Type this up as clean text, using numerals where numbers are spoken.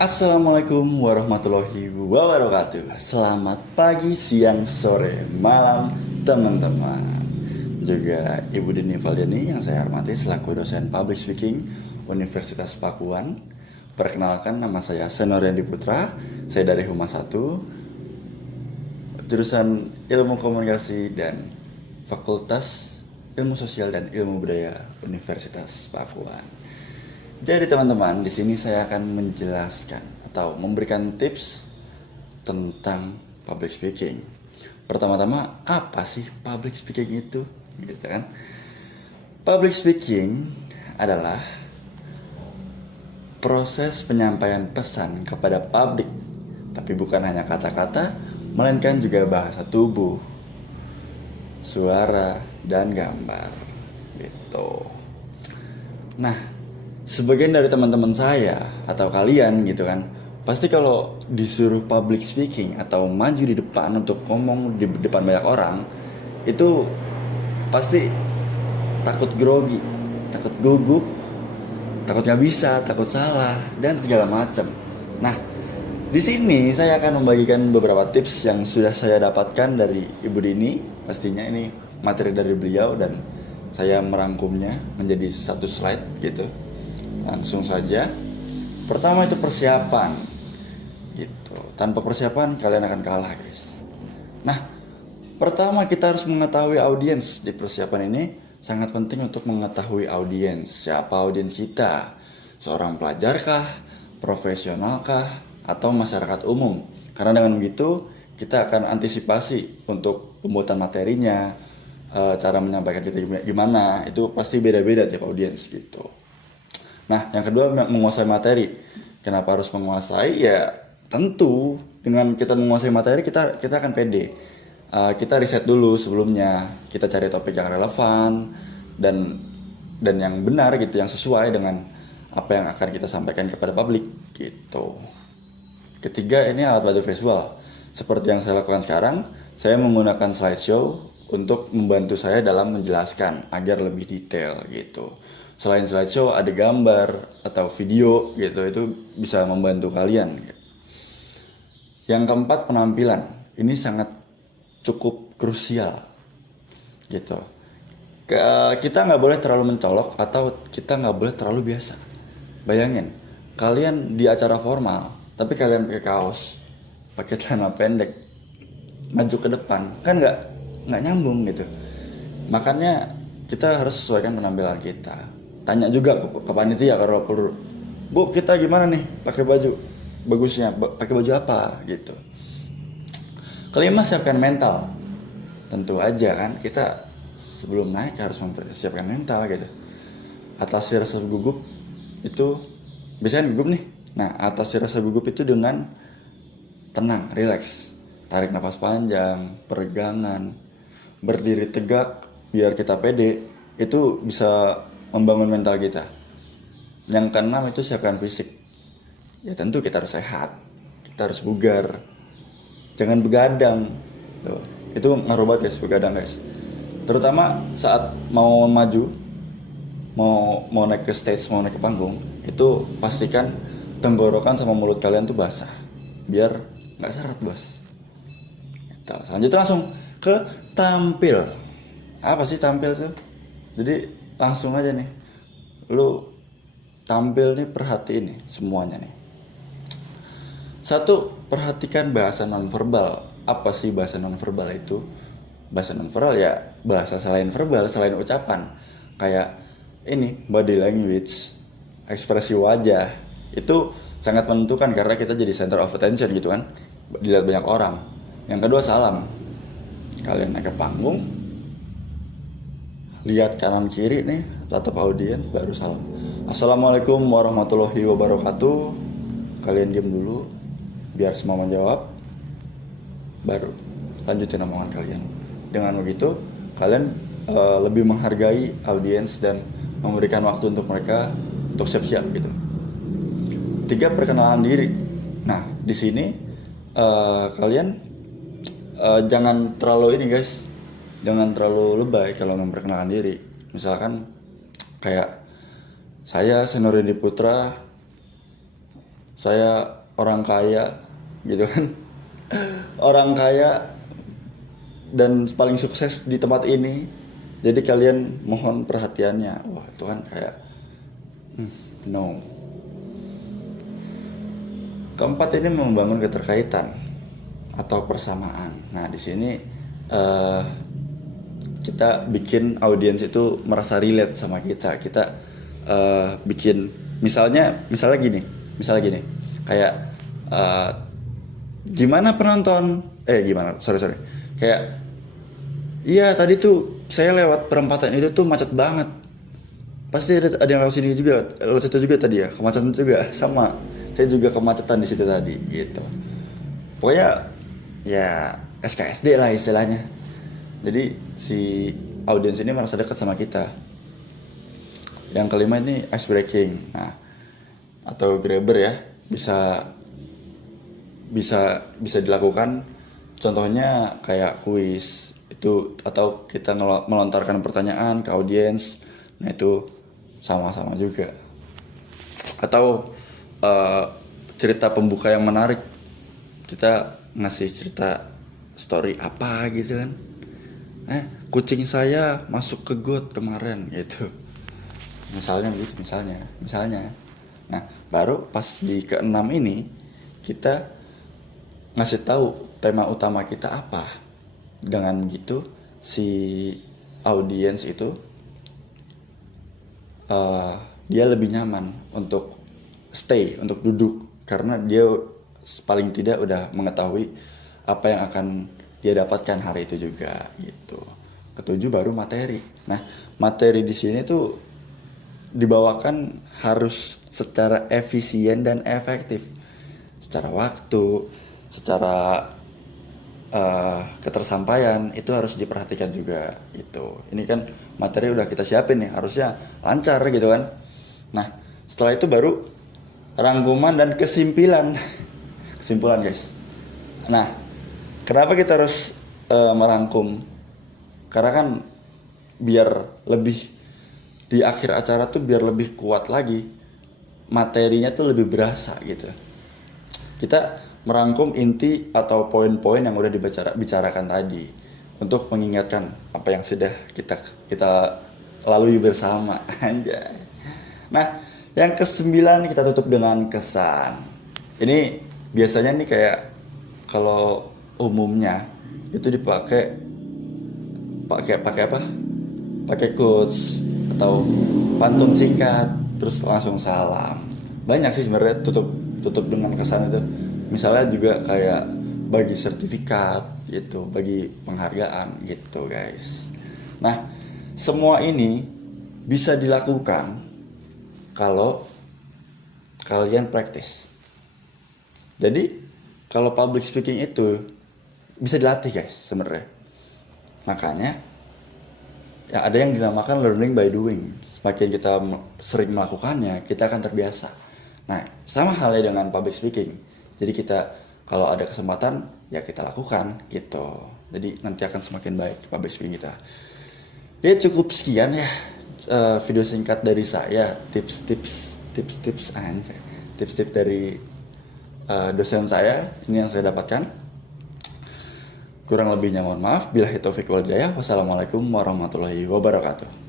Assalamualaikum warahmatullahi wabarakatuh. Selamat pagi, siang, sore, malam teman-teman. Juga Ibu Dini Valdiani yang saya hormati selaku dosen Public Speaking Universitas Pakuan. Perkenalkan, nama saya Senorendi Putra. Saya dari Humas 1, jurusan Ilmu Komunikasi dan Fakultas Ilmu Sosial dan Ilmu Budaya Universitas Pakuan. Jadi teman-teman, di sini saya akan menjelaskan atau memberikan tips tentang public speaking. Pertama-tama, apa sih public speaking itu? Gitu kan? Public speaking adalah proses penyampaian pesan kepada publik, tapi bukan hanya kata-kata, melainkan juga bahasa tubuh, suara, dan gambar. Gitu. Nah, sebagian dari teman-teman saya atau kalian gitu kan, pasti kalau disuruh public speaking atau maju di depan untuk ngomong di depan banyak orang, itu pasti takut grogi, takut gugup, takut nggak bisa, takut salah, dan segala macam. Nah, di sini saya akan membagikan beberapa tips yang sudah saya dapatkan dari Ibu Dini. Pastinya ini materi dari beliau dan saya merangkumnya menjadi satu slide gitu. Langsung saja. Pertama itu persiapan. Gitu. Tanpa persiapan kalian akan kalah, guys. Nah, pertama kita harus mengetahui audiens. Di persiapan ini sangat penting untuk mengetahui audiens. Siapa audiens kita? Seorang pelajarkah, profesionalkah, atau masyarakat umum? Karena dengan begitu kita akan antisipasi untuk pembuatan materinya, cara menyampaikan kita gimana, itu pasti beda-beda tiap audiens gitu. Nah, yang kedua menguasai materi. Kenapa harus menguasai? Ya tentu dengan kita menguasai materi kita akan pede. Kita riset dulu sebelumnya, kita cari topik yang relevan dan yang benar gitu, yang sesuai dengan apa yang akan kita sampaikan kepada publik gitu. Ketiga, ini alat bantu visual. Seperti yang saya lakukan sekarang, saya menggunakan slideshow untuk membantu saya dalam menjelaskan agar lebih detail gitu. Selain slideshow ada gambar atau video gitu, itu bisa membantu kalian. Yang keempat, penampilan. Ini sangat cukup krusial gitu. Kita nggak boleh terlalu mencolok atau kita nggak boleh terlalu biasa. Bayangin, kalian di acara formal tapi kalian pakai kaos, pakai celana pendek, maju ke depan, kan nggak nyambung gitu. Makanya kita harus sesuaikan penampilan kita. Tanya juga ke panitia kalau perlu, Bu, kita gimana nih pakai baju bagusnya, pakai baju apa gitu. Kelima, siapkan mental. Tentu aja kan kita sebelum naik harus mempersiapkan mental gitu. Atasi rasa gugup itu, biasanya gugup nih. Nah, atasi rasa gugup itu dengan tenang, rileks, tarik nafas panjang, peregangan, berdiri tegak biar kita pede. Itu bisa membangun mental kita. Yang keenam itu siapkan fisik. Ya tentu kita harus sehat, kita harus bugar, jangan begadang. Tuh, itu ngaruh banget guys, begadang guys. Terutama saat mau maju, mau naik ke stage, mau naik ke panggung, itu pastikan tenggorokan sama mulut kalian tuh basah, biar nggak seret bos. Gitu. Selanjutnya langsung ke tampil. Apa sih tampil tuh? Jadi langsung aja nih, lu tampil nih, perhatiin nih semuanya nih. Satu, perhatikan bahasa nonverbal. Apa sih bahasa nonverbal itu? Bahasa nonverbal ya bahasa selain verbal, selain ucapan. Kayak ini, body language, ekspresi wajah. Itu sangat menentukan karena kita jadi center of attention gitu kan, dilihat banyak orang. Yang kedua, salam. Kalian naik ke panggung, lihat kanan kiri nih, tatap audiens, baru salam. Assalamualaikum warahmatullahi wabarakatuh. Kalian diam dulu biar semua menjawab, baru lanjutin omongan kalian. Dengan begitu kalian lebih menghargai audiens dan memberikan waktu untuk mereka untuk siap-siap gitu. 3, perkenalan diri. Nah, di sini kalian jangan terlalu ini guys, jangan terlalu lebay kalau memperkenalkan diri. Misalkan kayak saya Senorendi Putra, saya orang kaya gitu kan. Orang kaya dan paling sukses di tempat ini. Jadi kalian mohon perhatiannya. Wah, itu kan kayak no. Keempat ini membangun keterkaitan atau persamaan. Nah, di sini eh, kita bikin audiens itu merasa relate sama kita. Kita bikin misalnya gini, kayak eh, gimana penonton? Gimana? Sorry. Kayak iya tadi tuh saya lewat perempatan itu tuh macet banget. Pasti ada yang lewat sini juga, lewat situ juga tadi ya, kemacetan juga sama. Saya juga kemacetan di situ tadi gitu. Pokoknya ya SKSD lah istilahnya. Jadi si audiens ini merasa dekat sama kita. Yang kelima ini ice breaking. Nah, atau grabber ya, bisa bisa bisa dilakukan. Contohnya kayak kuis itu, atau kita melontarkan pertanyaan ke audiens. Nah, itu sama-sama juga. Atau cerita pembuka yang menarik, kita ngasih cerita story apa gitu kan. Kucing saya masuk ke got kemarin gitu, misalnya gitu, misalnya. Nah, baru pas di keenam ini kita ngasih tahu tema utama kita apa. Dengan begitu si audiens itu dia lebih nyaman untuk stay, untuk duduk, karena dia paling tidak udah mengetahui apa yang akan dia dapatkan hari itu juga gitu. Ketujuh baru materi. Nah, materi di sini tuh dibawakan harus secara efisien dan efektif, secara waktu, secara ketersampaian itu harus diperhatikan juga gitu. Ini kan materi udah kita siapin nih, harusnya lancar gitu kan. Nah, setelah itu baru rangkuman dan kesimpulan. Kesimpulan guys. Nah, kenapa kita harus merangkum? Karena kan biar lebih di akhir acara tuh biar lebih kuat lagi, materinya tuh lebih berasa gitu. Kita merangkum inti atau poin-poin yang udah dibicarakan tadi untuk mengingatkan apa yang sudah kita lalui bersama. Anjay. Nah, yang kesembilan kita tutup dengan kesan. Ini biasanya nih kayak kalau umumnya itu dipakai apa? Pakai quotes atau pantun singkat terus langsung salam. Banyak sih sebenarnya tutup dengan kesan itu. Misalnya juga kayak bagi sertifikat gitu, bagi penghargaan gitu guys. Nah, semua ini bisa dilakukan kalau kalian praktis. Jadi kalau public speaking itu bisa dilatih guys sebenarnya. Makanya ya ada yang dinamakan learning by doing. Semakin kita sering melakukannya, kita akan terbiasa. Nah, sama halnya dengan public speaking. Jadi kita kalau ada kesempatan ya kita lakukan gitu. Jadi nanti akan semakin baik public speaking kita. Ya cukup sekian ya video singkat dari saya, tips-tips dari dosen saya. Ini yang saya dapatkan. Kurang lebihnya mohon maaf. Billahi taufiq wal hidayah. Wassalamualaikum warahmatullahi wabarakatuh.